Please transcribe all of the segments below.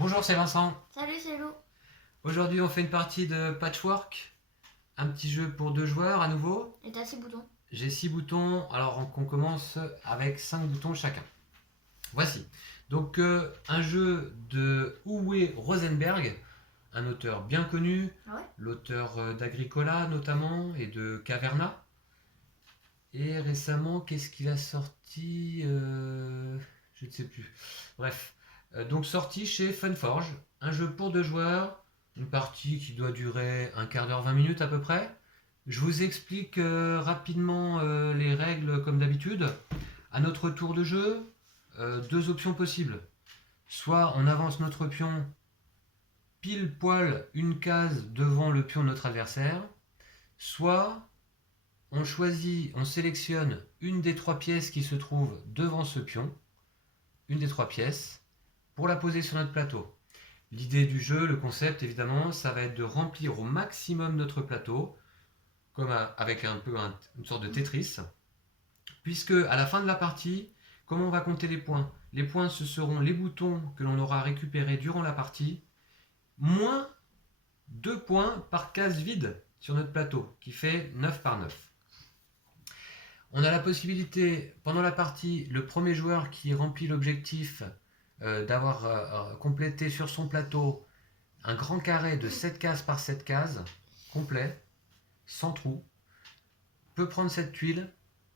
Bonjour, c'est Vincent. Salut, c'est Lou. Aujourd'hui, on fait une partie de Patchwork, un petit jeu pour 2 joueurs à nouveau. Et t'as 6 boutons. J'ai 6 boutons, alors on commence avec 5 boutons chacun. Voici. Donc, un jeu de Uwe Rosenberg, un auteur bien connu, Ah ouais? l'auteur d'Agricola notamment et de Caverna. Et récemment, qu'est-ce qu'il a sorti Je ne sais plus. Bref. Donc sorti chez Funforge, un jeu pour 2 joueurs, une partie qui doit durer un quart d'heure, 20 minutes à peu près. Je vous explique rapidement les règles comme d'habitude. À notre tour de jeu, 2 options possibles. Soit on avance notre pion pile poil une case devant le pion de notre adversaire, soit on sélectionne une des 3 pièces qui se trouvent devant ce pion, une des 3 pièces, pour la poser sur notre plateau. L'idée du jeu, le concept évidemment, ça va être de remplir au maximum notre plateau, comme avec un peu une sorte de Tetris, puisque à la fin de la partie, comment on va compter les points? Les points, ce seront les boutons que l'on aura récupérés durant la partie, moins 2 points par case vide sur notre plateau, qui fait 9 par 9. On a la possibilité, pendant la partie, le premier joueur qui remplit l'objectif d'avoir complété sur son plateau un grand carré de 7 cases par 7 cases, complet, sans trou, peut prendre cette tuile,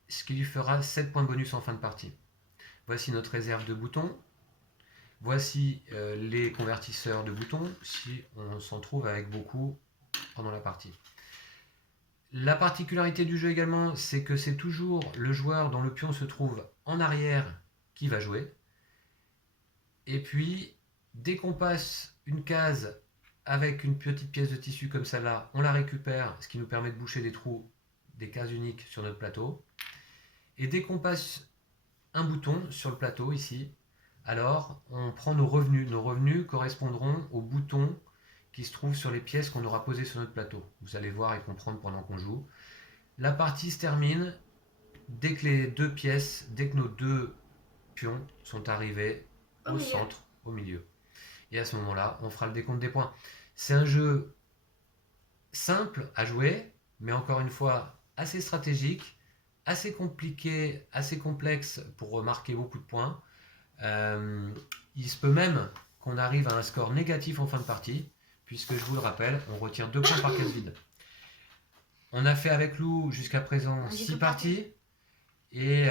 ce qui lui fera 7 points bonus en fin de partie. Voici notre réserve de boutons. Voici les convertisseurs de boutons, si on s'en trouve avec beaucoup pendant la partie. La particularité du jeu également, c'est que c'est toujours le joueur dont le pion se trouve en arrière qui va jouer. Et puis, dès qu'on passe une case avec une petite pièce de tissu comme celle-là, on la récupère, ce qui nous permet de boucher des trous, des cases uniques sur notre plateau. Et dès qu'on passe un bouton sur le plateau ici, alors on prend nos revenus. Nos revenus correspondront aux boutons qui se trouvent sur les pièces qu'on aura posées sur notre plateau. Vous allez voir et comprendre pendant qu'on joue. La partie se termine dès que les 2 pièces, dès que nos 2 pions sont arrivés au centre, au milieu. Et à ce moment-là, on fera le décompte des points. C'est un jeu simple à jouer, mais encore une fois, assez stratégique, assez compliqué, assez complexe pour marquer beaucoup de points. Il se peut même qu'on arrive à un score négatif en fin de partie, puisque je vous le rappelle, on retire 2 points par case vide. On a fait avec Lou jusqu'à présent 6 parties. Et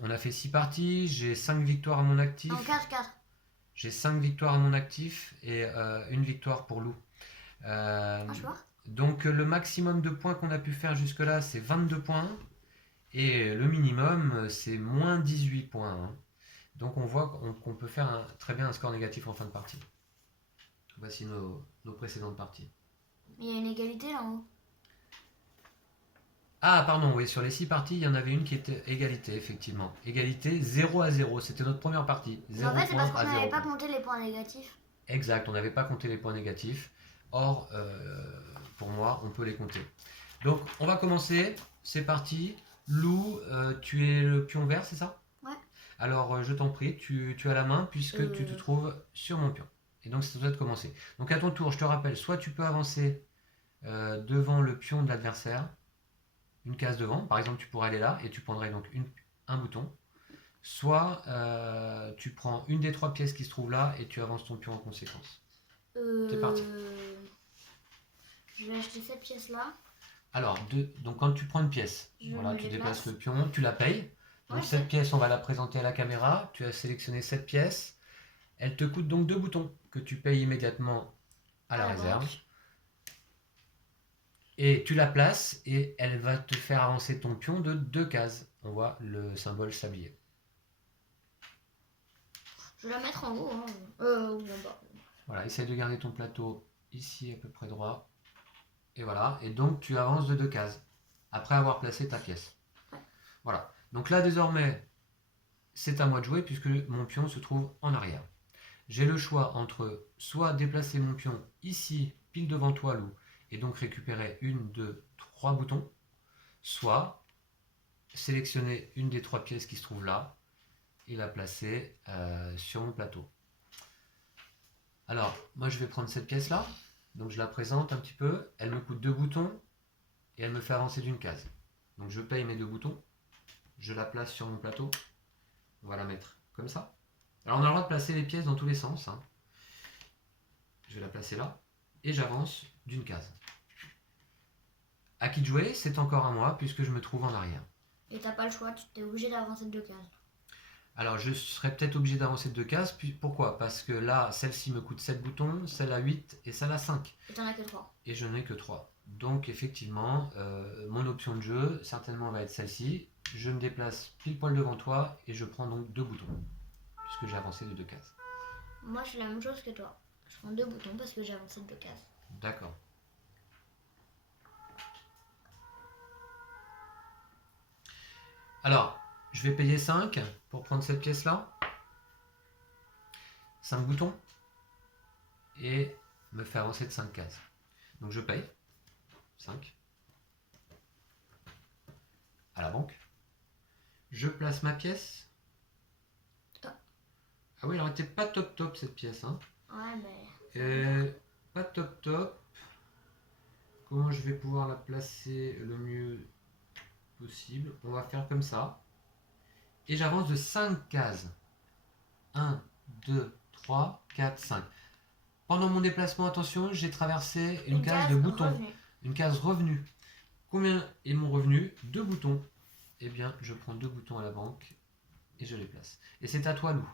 on a fait 6 parties. J'ai 5 victoires à mon actif. Non, 4. J'ai 5 victoires à mon actif et une victoire pour Lou. Donc le maximum de points qu'on a pu faire jusque-là, c'est 22 points. Et le minimum, c'est moins 18 points. Hein. Donc on voit qu'on peut faire très bien un score négatif en fin de partie. Voici nos précédentes parties. Il y a une égalité là en haut. Ah, pardon, oui, sur les 6 parties, il y en avait une qui était égalité, effectivement. Égalité 0-0, c'était notre première partie. En fait, c'est parce qu'on n'avait pas compté les points négatifs. Exact, on n'avait pas compté les points négatifs. Or, pour moi, on peut les compter. Donc, on va commencer. C'est parti. Lou, tu es le pion vert, c'est ça? Ouais. Alors, je t'en prie, tu as la main puisque tu te trouves sur mon pion. Et donc, c'est à toi de commencer. Donc, à ton tour, je te rappelle, soit tu peux avancer devant le pion de l'adversaire, une case devant, par exemple, tu pourrais aller là et tu prendrais donc un bouton. Soit tu prends une des 3 pièces qui se trouvent là et tu avances ton pion en conséquence. C'est parti. Je vais acheter cette pièce là. Alors, donc quand tu prends une pièce, voilà, tu déplaces le pion, tu la payes. Donc cette pièce, on va la présenter à la caméra. Tu as sélectionné cette pièce. Elle te coûte donc 2 boutons que tu payes immédiatement à la réserve. Banque. Et tu la places et elle va te faire avancer ton pion de 2 cases. On voit le symbole sablier. Je vais la mettre en haut. Hein. Ou en bas. Voilà, essaye de garder ton plateau ici à peu près droit. Et voilà, et donc tu avances de 2 cases après avoir placé ta pièce. Ouais. Voilà, donc là désormais, c'est à moi de jouer puisque mon pion se trouve en arrière. J'ai le choix entre soit déplacer mon pion ici, pile devant toi, Lou, et donc récupérer 1, 2, 3 boutons, soit sélectionner une des 3 pièces qui se trouvent là et la placer sur mon plateau. Alors, moi je vais prendre cette pièce-là. Donc je la présente un petit peu. Elle me coûte 2 boutons et elle me fait avancer d'une case. Donc je paye mes 2 boutons. Je la place sur mon plateau. On va la mettre comme ça. Alors on a le droit de placer les pièces dans tous les sens, hein. Je vais la placer là. Et j'avance d'une case. À qui de jouer? C'est encore à moi puisque je me trouve en arrière. Et t'as pas le choix, tu t'es obligé d'avancer de 2 cases. Alors je serais peut-être obligé d'avancer de 2 cases. Pourquoi? Parce que là, celle-ci me coûte 7 boutons, celle à 8 et celle à 5. Et t'en as que 3. Et je n'ai que 3. Donc effectivement, mon option de jeu certainement va être celle-ci. Je me déplace pile poil devant toi et je prends donc 2 boutons. Puisque j'ai avancé de 2 cases. Moi, je fais la même chose que toi. Je prends 2 boutons parce que j'ai avancé de 2 cases. D'accord. Alors, je vais payer 5 pour prendre cette pièce-là. 5 boutons. Et me faire avancer de 5 cases. Donc je paye 5 à la banque. Je place ma pièce. Ah oui, elle n'était pas top cette pièce, hein. Ouais, mais... Pas top. Comment je vais pouvoir la placer le mieux possible? On va faire comme ça. Et j'avance de 5 cases. 1, 2, 3, 4, 5. Pendant mon déplacement, attention, j'ai traversé une case de boutons. Revenu. Une case revenu. Combien est mon revenu? 2 boutons. Eh bien, je prends 2 boutons à la banque et je les place. Et c'est à toi, Lou.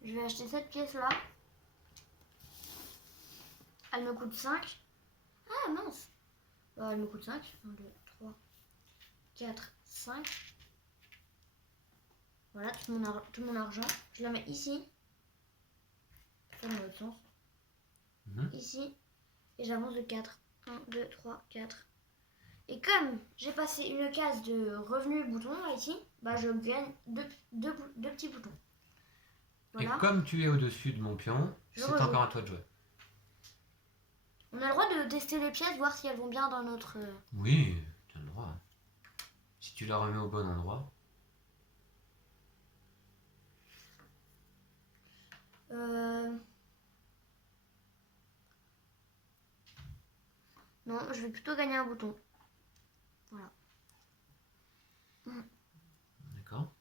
Je vais acheter cette pièce-là. Elle me coûte 5. Ah mince. Elle me coûte 5. 1, 2, 3, 4, 5. Voilà, tout mon argent. Je la mets ici. Dans l'autre sens. Ici. Et j'avance de 4. 1, 2, 3, 4. Et comme j'ai passé une case de revenu bouton là ici, bah je gagne deux petits boutons. Voilà. Et comme tu es au-dessus de mon pion, c'est encore à toi de jouer. On a le droit de tester les pièces, voir si elles vont bien dans notre... Oui, tu as le droit. Si tu la remets au bon endroit. Non, je vais plutôt gagner un bouton. Voilà. D'accord.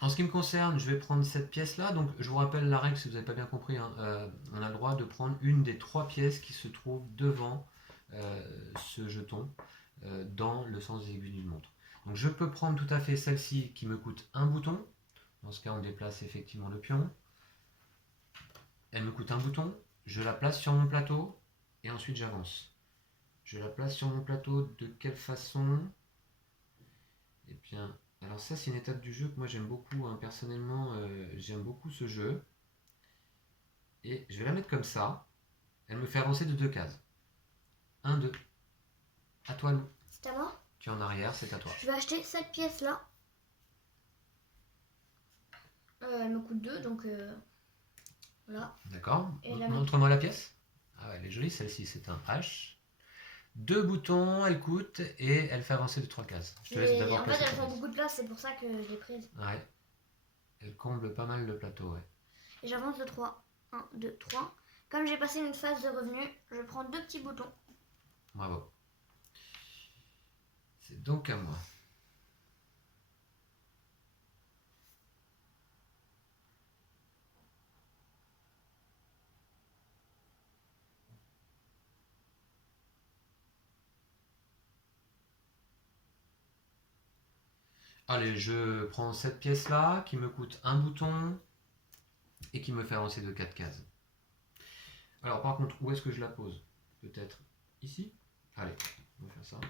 En ce qui me concerne, je vais prendre cette pièce-là. Donc, je vous rappelle la règle si vous n'avez pas bien compris, hein. On a le droit de prendre une des 3 pièces qui se trouvent devant ce jeton dans le sens des aiguilles d'une montre. Donc, je peux prendre tout à fait celle-ci qui me coûte 1 bouton. Dans ce cas, on déplace effectivement le pion. Elle me coûte 1 bouton. Je la place sur mon plateau et ensuite j'avance. Je la place sur mon plateau de quelle façon? Eh bien, alors ça c'est une étape du jeu que moi j'aime beaucoup, hein. Personnellement j'aime beaucoup ce jeu. Et je vais la mettre comme ça. Elle me fait avancer de 2 cases. 1, 2. À toi, Lou. C'est à moi? Tu es en arrière, c'est à toi. Je vais acheter cette pièce là. Elle me coûte 2, donc voilà. D'accord. Montre-moi la pièce. Ah ouais, elle est jolie celle-ci, c'est un H. 2 boutons, elle coûte et elle fait avancer de 3 cases. Je te laisse d'abord. En fait, elle prend beaucoup de place, c'est pour ça que je l'ai prise. Ouais. Elle comble pas mal le plateau, ouais. Et j'avance de 3. 1, 2, 3. Comme j'ai passé une phase de revenu, je prends 2 petits boutons. Bravo. C'est donc à moi. Allez, je prends cette pièce-là qui me coûte 1 bouton et qui me fait avancer de 4 cases. Alors par contre, où est-ce que je la pose? Peut-être ici? Allez, on va faire ça.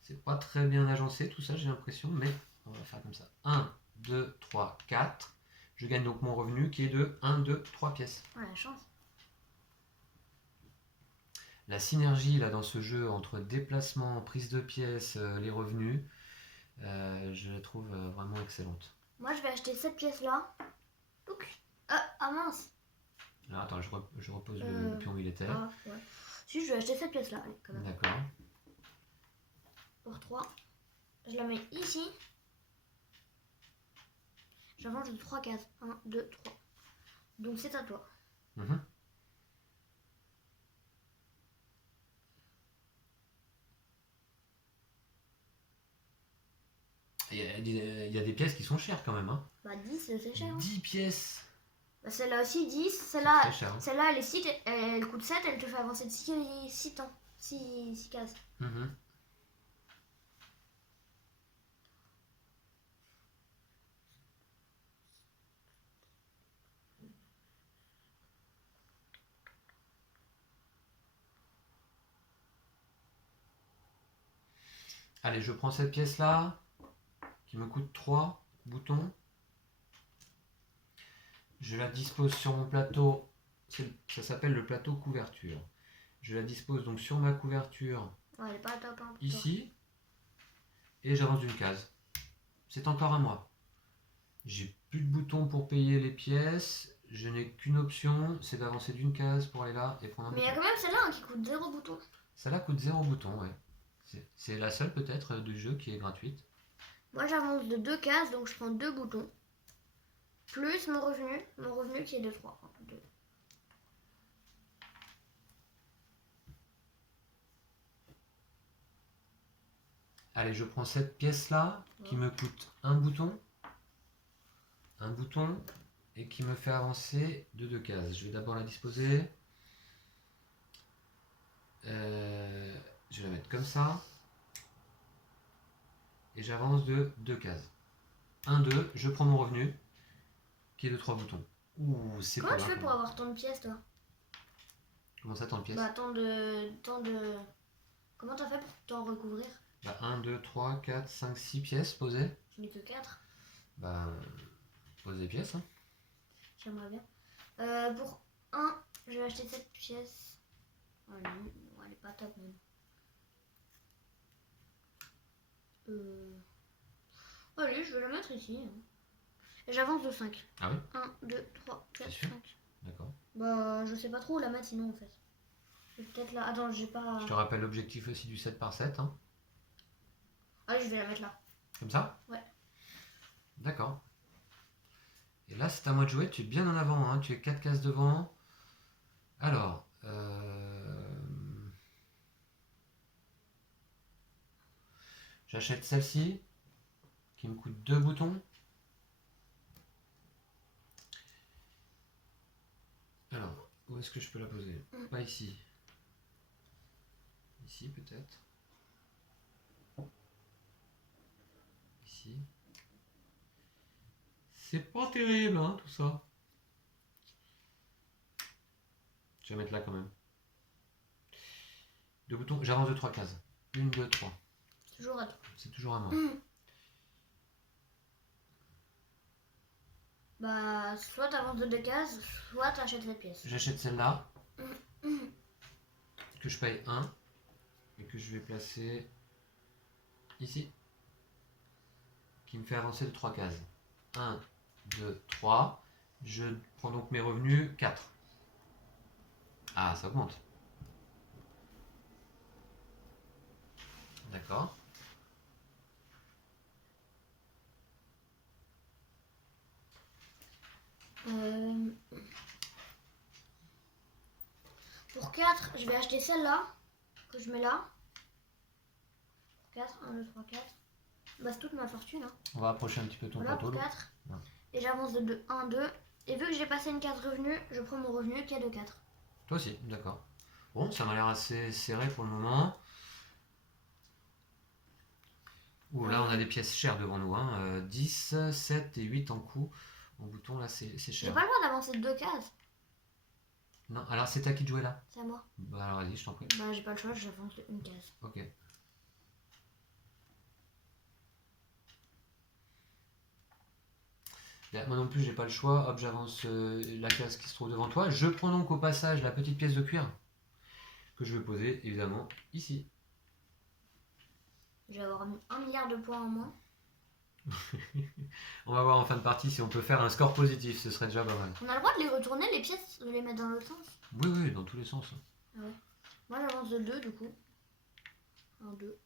C'est pas très bien agencé tout ça, j'ai l'impression, mais on va faire comme ça. 1, 2, 3, 4. Je gagne donc mon revenu qui est de 1, 2, 3 pièces. Ouais, la chance. La synergie là dans ce jeu entre déplacement, prise de pièces, les revenus, je la trouve vraiment excellente. Moi je vais acheter cette pièce là. Ah mince. Alors attends, je repose le pion où il était. Ah, ouais. Si, je vais acheter cette pièce-là, allez, quand même. D'accord. Pour 3. Je la mets ici. J'avance de 3 cases. 1, 2, 3. Donc c'est à toi. Mhm. Il y a des pièces qui sont chères quand même. Hein. Bah 10, c'est cher. Hein. 10 pièces. Bah, celle-là aussi 10. C'est Celle-là, très cher. Hein. elle est 6, elle coûte 7, elle te fait avancer de 6 temps. 6 cases. Mhm. Allez, je prends cette pièce-là, qui me coûte 3 boutons. Je la dispose sur mon plateau, ça s'appelle le plateau couverture. Je la dispose donc sur ma couverture, Ouais, elle est pas top, hein, ici, et j'avance d'une case. C'est encore à moi. J'ai plus de boutons pour payer les pièces, je n'ai qu'une option, c'est d'avancer d'une case pour aller là et prendre un Mais il y a bouton. quand même celle-là hein, qui coûte 0 bouton. Celle-là coûte 0 bouton, ouais. C'est la seule peut-être du jeu qui est gratuite. Moi j'avance de 2 cases, donc je prends 2 boutons. Plus mon revenu qui est de 3. 2. Allez, je prends cette pièce-là qui me coûte un bouton, et qui me fait avancer de 2 cases. Je vais d'abord la disposer. Je vais la mettre comme ça. Et j'avance de 2 cases. 1, 2, je prends mon revenu, qui est de 3 boutons. Ouh, c'est pas Comment tu grave. fais pour avoir tant de pièces toi? Comment ça, tant de pièces? Bah tant de... Comment t'as fait pour t'en recouvrir? Bah 1, 2, 3, 4, 5, 6 pièces posées. Je n'ai que 4. Bah, pose des pièces. Hein. J'aimerais bien. Pour 1, je vais acheter cette pièce. Oh, elle est pas top même. Allez, je vais la mettre ici. Hein. Et j'avance de 5. Ah oui? 1, 2, 3, 4, sûr 5. D'accord. Bah, je sais pas trop où la mettre sinon en fait. Peut-être là. Attends, j'ai pas. Je te rappelle l'objectif aussi du 7 par 7. Hein. Allez, je vais la mettre là. Comme ça? Ouais. D'accord. Et là, c'est à moi de jouer. Tu es bien en avant. Hein. Tu es 4 cases devant. Alors. J'achète celle-ci. Qui me coûte 2 boutons. Alors, où est-ce que je peux la poser? Pas ici. Ici peut-être. Ici. C'est pas terrible, hein, tout ça. Je vais mettre là quand même. 2 boutons. J'avance de 3 cases. 1, 2, 3. Toujours à toi. C'est toujours à moi. Bah, soit t'avances de 2 cases, soit t'achètes cette pièce. J'achète celle-là. Que je paye 1. Et que je vais placer ici. Qui me fait avancer de 3 cases. 1, 2, 3. Je prends donc mes revenus 4. Ah, ça augmente. D'accord. Pour 4, je vais acheter celle-là, que je mets là. Pour 4, 1, 2, 3, 4. Bah, c'est toute ma fortune. Hein. On va approcher un petit peu ton Voilà, plateau. pour 4. Ouais. Et j'avance de 2, 1, 2. Et vu que j'ai passé une case revenu, je prends mon revenu qui est de 4. Toi aussi, d'accord. Bon, ça m'a l'air assez serré pour le moment. Ouh, là, on a des pièces chères devant nous. Hein. 10, 7 et 8 en coup. En bouton, là, c'est J'ai cher. pas le droit d'avancer de 2 cases. Non, alors c'est à qui de jouer là? C'est à moi. Bah alors vas-y, je t'en prie. Bah, j'ai pas le choix, j'avance de une case. Ok. Là, moi non plus, j'ai pas le choix. Hop, j'avance la case qui se trouve devant toi. Je prends donc au passage la petite pièce de cuir que je vais poser évidemment ici. Je vais avoir 1 milliard de points en moins. On va voir en fin de partie si on peut faire un score positif, ce serait déjà pas mal. On a le droit de les retourner, les pièces, de les mettre dans l'autre sens? Oui, oui, dans tous les sens. Ah ouais. Moi j'avance de 2 du coup. 1, 2.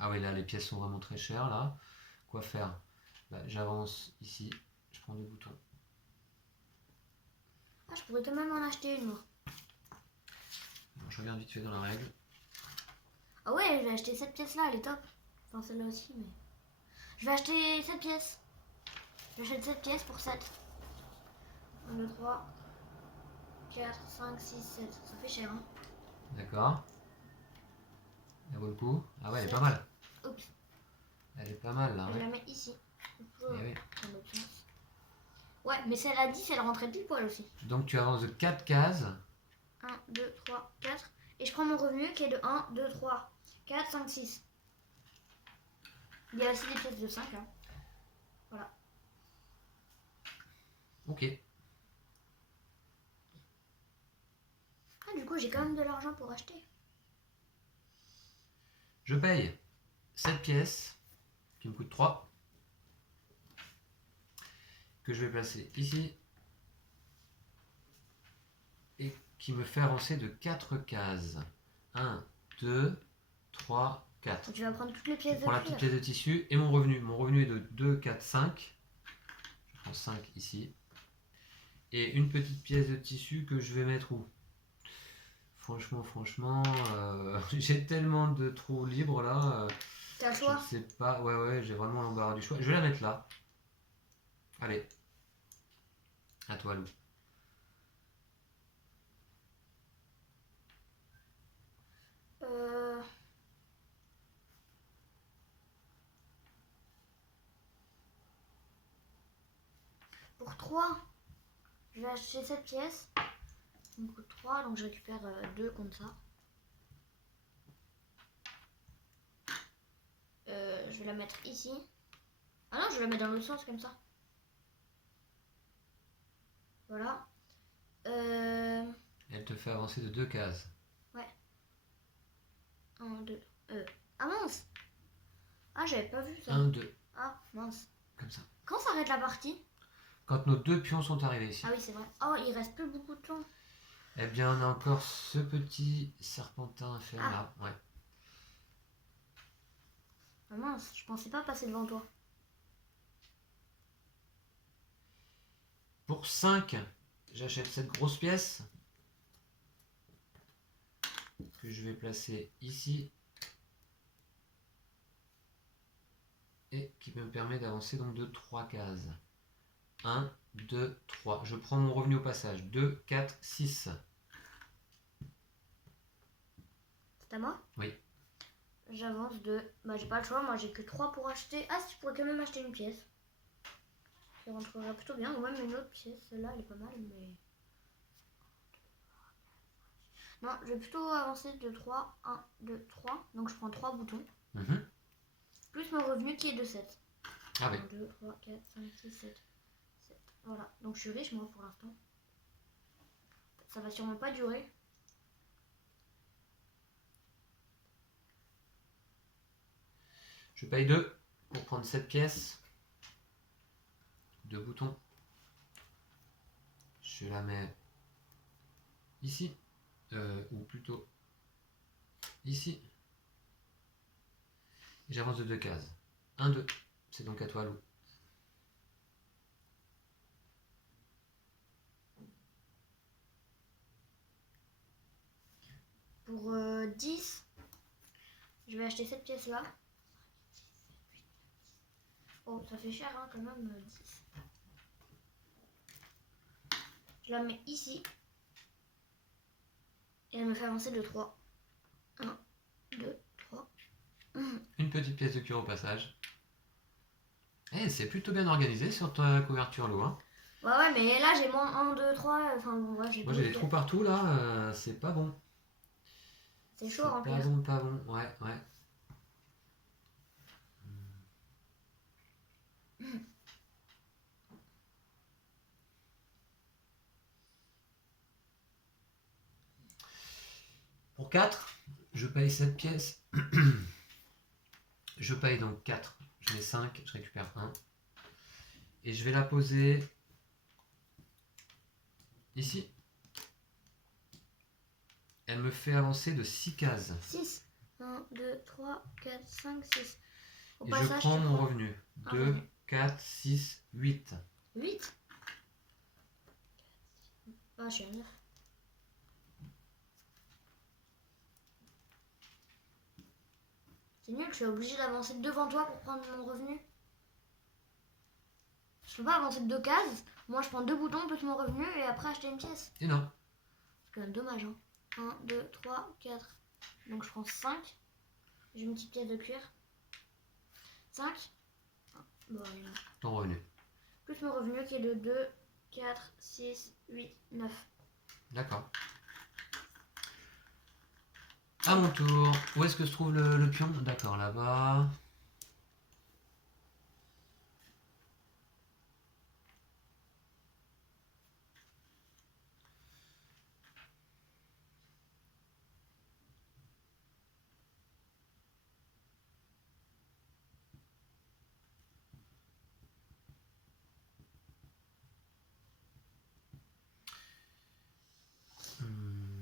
Ah oui, là, les pièces sont vraiment très chères, là. Quoi faire? Bah, j'avance ici, je prends 2 boutons. Ah, je pourrais quand même en acheter une, moi. Bon, je regarde vite fait dans la règle. Ah ouais, je vais acheter cette pièce-là, elle est top. Enfin, celle-là aussi, mais... Je vais acheter cette pièce. J'achète cette pièce pour 7. 1, 2, 3, 4, 5, 6, 7. Ça fait cher, hein. D'accord. Elle vaut le coup. Ah ouais, elle est 7. pas mal. Oups. Elle est pas mal, là. Je Ouais. la mets ici. Eh oui. Dans l'autre sens. Ouais, mais celle à 10, elle rentrait pile poil aussi. Donc tu avances de 4 cases. 1, 2, 3, 4. Et je prends mon revenu qui est de 1, 2, 3, 4, 5, 6. Il y a aussi des pièces de 5. Hein. Voilà. Ok. Ah, du coup, j'ai quand même de l'argent pour acheter. Je paye cette pièce qui me coûte 3. Que je vais placer ici. Et qui me fait avancer de 4 cases. 1, 2, 3, 4. Tu vas prendre toutes les pièces Je prends la de petite cuir. pièce de tissu et mon revenu. Mon revenu est de 2, 4, 5. Je prends 5 ici. Et une petite pièce de tissu que je vais mettre où? Franchement, j'ai tellement de trous libres là. T'as le Je choix. ne sais pas. Ouais, j'ai vraiment l'embarras du choix. Je vais la mettre là. Allez. À toi, Lou. Pour 3, je vais acheter cette pièce. Ça me coûte 3, donc je récupère 2 contre ça. Je vais la mettre ici. Ah non, je vais la mettre dans l'autre sens comme ça. Voilà. Elle te fait avancer de 2 cases. Ouais. 1, 2. Ah mince. Ah, j'avais pas vu ça. 1, 2. Ah, mince. Comme ça. Quand s'arrête la partie? Quand nos 2 pions sont arrivés ici. Ah oui, c'est vrai. Oh, il reste plus beaucoup de temps. Eh bien, on a encore ce petit serpentin à faire là. Ouais. Ah mince, je pensais pas passer devant toi. Pour 5, j'achète cette grosse pièce que je vais placer ici et qui me permet d'avancer donc de 3 cases. 1, 2, 3. Je prends mon revenu au passage. 2, 4, 6. C'est à moi? Oui. J'avance de... Bah j'ai pas le choix, moi j'ai que 3 pour acheter. Ah si, je pourrais quand même acheter une pièce. Qui rentrera plutôt bien, ou même une autre pièce. Celle-là elle est pas mal, mais... Non, je vais plutôt avancer de 3. 1, 2, 3. Donc je prends 3 boutons. Plus mon revenu qui est de 7. Ah oui. 1, 2, 3, 4, 5, 6, 7. Voilà, donc je suis riche moi pour l'instant. Ça va sûrement pas durer. Je paye 2 pour prendre cette pièce. 2 boutons. Je la mets ici. Ou plutôt ici. Et j'avance de 2 cases. 1, 2. C'est donc à toi, Lou. Pour 10, je vais acheter cette pièce là. Oh, ça fait cher hein, quand même, 10. Je la mets ici. Et elle me fait avancer de 3. 1, 2, 3. Une petite pièce de cuir au passage. Eh, c'est plutôt bien organisé sur ta couverture, Lou. Hein. Ouais, mais là j'ai moins 1, 2, 3. Enfin, ouais, Moi j'ai des trous partout là, c'est pas bon. C'est chaud à remplir. Pas bon, ouais. Pour 4, je paye cette pièce Je paye donc 4. Je mets 5, je récupère 1. Et je vais la poser ici. Elle me fait avancer de 6 cases. 6. 1, 2, 3, 4, 5, 6. Et je prends mon revenu. 2, 4, 6, 8. 8. Ah, je suis à 9. C'est nul, je suis obligé d'avancer devant toi pour prendre mon revenu. Je peux pas avancer de 2 cases. Moi, je prends 2 boutons plus mon revenu et après acheter une pièce. Et non. C'est quand même dommage. Hein. 1, 2, 3, 4. Donc je prends 5. J'ai une petite pièce de cuir. 5. Bon, allez, non. Ton revenu. Plus mon revenu qui est de 2, 4, 6, 8, 9. D'accord. À mon tour. Où est-ce que se trouve le pion? D'accord, là-bas.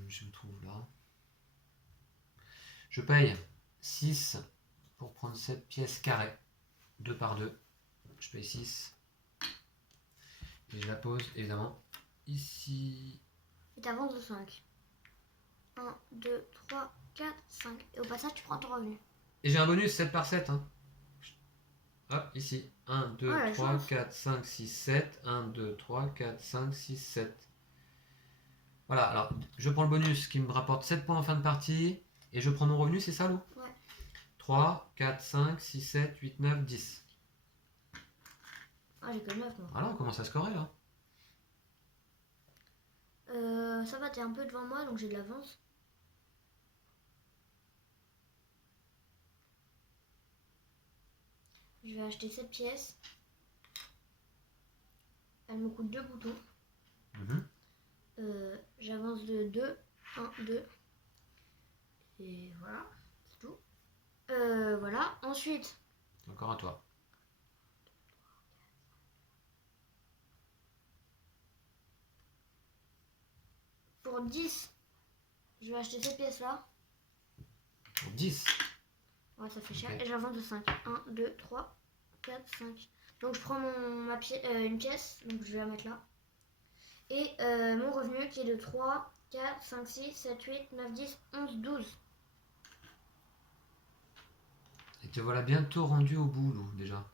Je me trouve là. Je paye 6 pour prendre cette pièce carrée. 2 par 2. Je paye 6. Et je la pose évidemment ici. Et t'avances de 5. 1, 2, 3, 4, 5. Et au passage, tu prends ton revenu. Et j'ai un bonus 7 par 7. Hein. Hop, ici. 1, 2, 3, 4, 5, 6, 7. 1, 2, 3, 4, 5, 6, 7. Voilà, alors je prends le bonus qui me rapporte 7 points en fin de partie. Et je prends mon revenu, c'est ça, Lou? Ouais. 3, 4, 5, 6, 7, 8, 9, 10. Ah, j'ai que 9 moi. Voilà, on commence à scorer là. Ça va, t'es un peu devant moi, donc j'ai de l'avance. Je vais acheter cette pièce. Elle me coûte 2 boutons. J'avance de 2. 1, 2. Et voilà, c'est tout. Voilà, ensuite. Encore à toi. Pour 10, je vais acheter cette pièce-là. Pour 10. Ouais, ça fait cher. Okay. Et j'avance de 5. 1, 2, 3, 4, 5. Donc je prends une pièce, donc je vais la mettre là. Et mon revenu qui est de 3, 4, 5, 6, 7, 8, 9, 10, 11, 12. Et te voilà bientôt rendu au bout, Lou, déjà.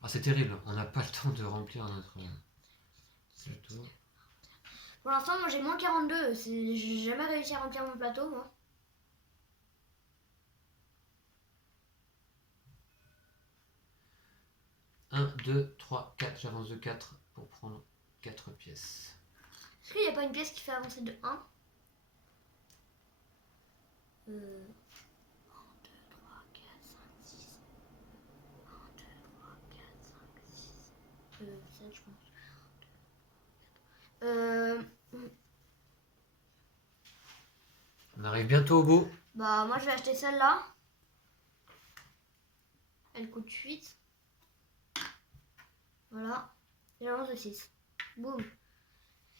Ah, c'est terrible, on n'a pas le temps de remplir notre plateau. Pour l'instant, moi j'ai moins 42. J'ai jamais réussi à remplir mon plateau, moi. Un, 2, 3, 4. J'avance de 4 pour prendre 4 pièces. Est-ce qu'il n'y a pas une pièce qui fait avancer de 1 1, 2, 3, 4, 5, 6. 1, 2, 3, 4, 5, 6. 7, je pense. On arrive bientôt au bout. Bah, moi je vais acheter celle-là. Elle coûte 8. Voilà. J'avance de 6. Boum.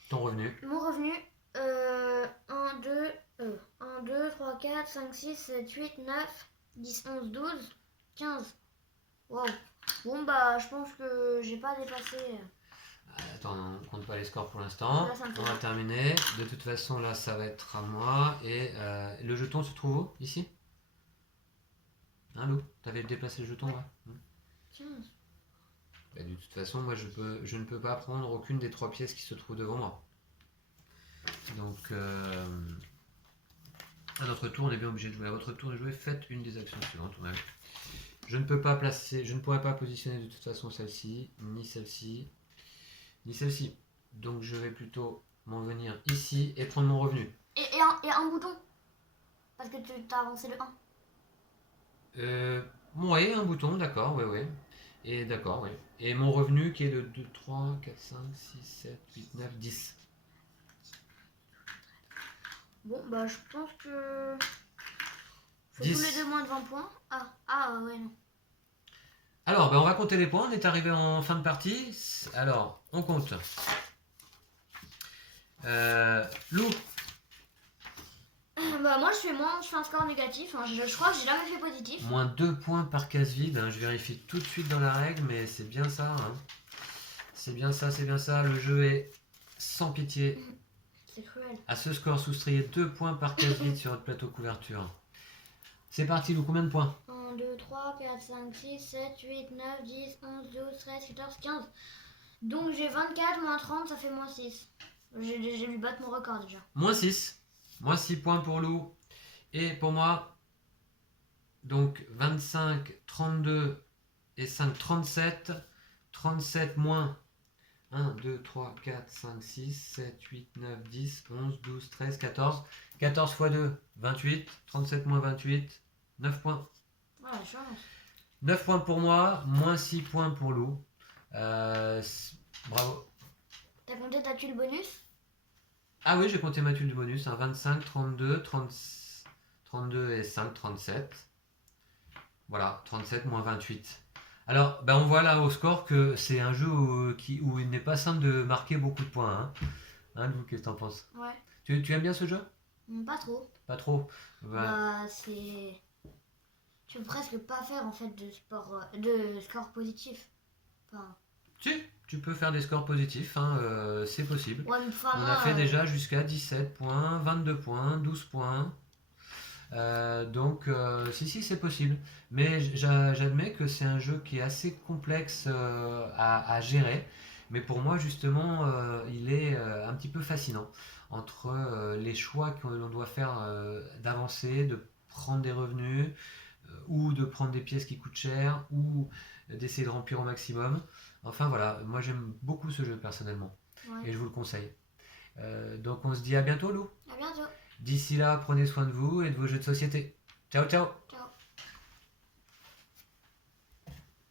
Ton revenu. Mon revenu, 1, 2, 3, 4, 5, 6, 7, 8, 9, 10, 11, 12, 15. Wow. Bon, bah, je pense que j'ai pas dépassé. Attends, on compte pas les scores pour l'instant. Là, on va terminer. De toute façon, là, ça va être à moi. Et le jeton se trouve où? Ici? Hein, Lou? T'avais déplacé le jeton, ouais. Là 15. Bah, de toute façon, moi, je ne peux pas prendre aucune des 3 pièces qui se trouvent devant moi. Donc, à notre tour, on est bien obligé de jouer. À votre tour de jouer, faites une des actions suivantes. Je ne peux pas placer, je ne pourrais pas positionner de toute façon celle-ci, ni celle-ci, ni celle-ci. Donc, je vais plutôt m'en venir ici et prendre mon revenu. Et un bouton. Parce que tu as avancé le 1. Oui, un bouton, d'accord, oui. Et d'accord, oui. Et mon revenu qui est de 2, 3, 4, 5, 6, 7, 8, 9, 10. Bon, bah je pense que Faut tous les deux moins de 20 points. Ah ouais, non. Alors, on va compter les points. On est arrivé en fin de partie. Alors, on compte. Lou. Moi je fais un score négatif. Hein. Je crois que j'ai jamais fait positif. Moins 2 points par case vide. Hein. Je vérifie tout de suite dans la règle, mais c'est bien ça. Hein. C'est bien ça, c'est bien ça. Le jeu est sans pitié. C'est cruel. À ce score, soustrayez 2 points par case vide sur votre plateau couverture. C'est parti, Lou. Combien de points? 1, 2, 3, 4, 5, 6, 7, 8, 9, 10, 11, 12, 13, 14, 15. Donc j'ai 24 moins 30, ça fait moins 6. J'ai dû battre mon record déjà. Moins 6. Moins 6 points pour Lou. Et pour moi, donc 25, 32 et 5, 37. 37 moins 1, 2, 3, 4, 5, 6, 7, 8, 9, 10, 11, 12, 13, 14. 14 x 2, 28. 37 moins 28, 9 points. Ouais, la chance. 9 points pour moi, moins 6 points pour Lou. Bravo. T'as compté ta tuile bonus? Ah oui, j'ai compté ma tuile de bonus. Hein, 25, 32, 32 et 5, 37. Voilà, 37 moins 28. Alors, on voit là au score que c'est un jeu où il n'est pas simple de marquer beaucoup de points. Hein, Lou, qu'est-ce que t'en penses? Ouais. Tu aimes bien ce jeu? Pas trop. Pas trop. C'est... Tu peux presque pas faire en fait de score positif. Enfin... Si, tu peux faire des scores positifs, hein, c'est possible. Ouais, On a fait déjà jusqu'à 17 points, 22 points, 12 points. Donc, si, c'est possible. Mais j'admets que c'est un jeu qui est assez complexe à gérer. Mais pour moi, justement, il est un petit peu fascinant. Entre les choix que l'on doit faire d'avancer, de prendre des revenus, ou de prendre des pièces qui coûtent cher, ou d'essayer de remplir au maximum. Enfin voilà, moi j'aime beaucoup ce jeu personnellement. Ouais. Et je vous le conseille. Donc on se dit à bientôt, Lou. À bientôt. D'ici là, prenez soin de vous et de vos jeux de société. Ciao, ciao.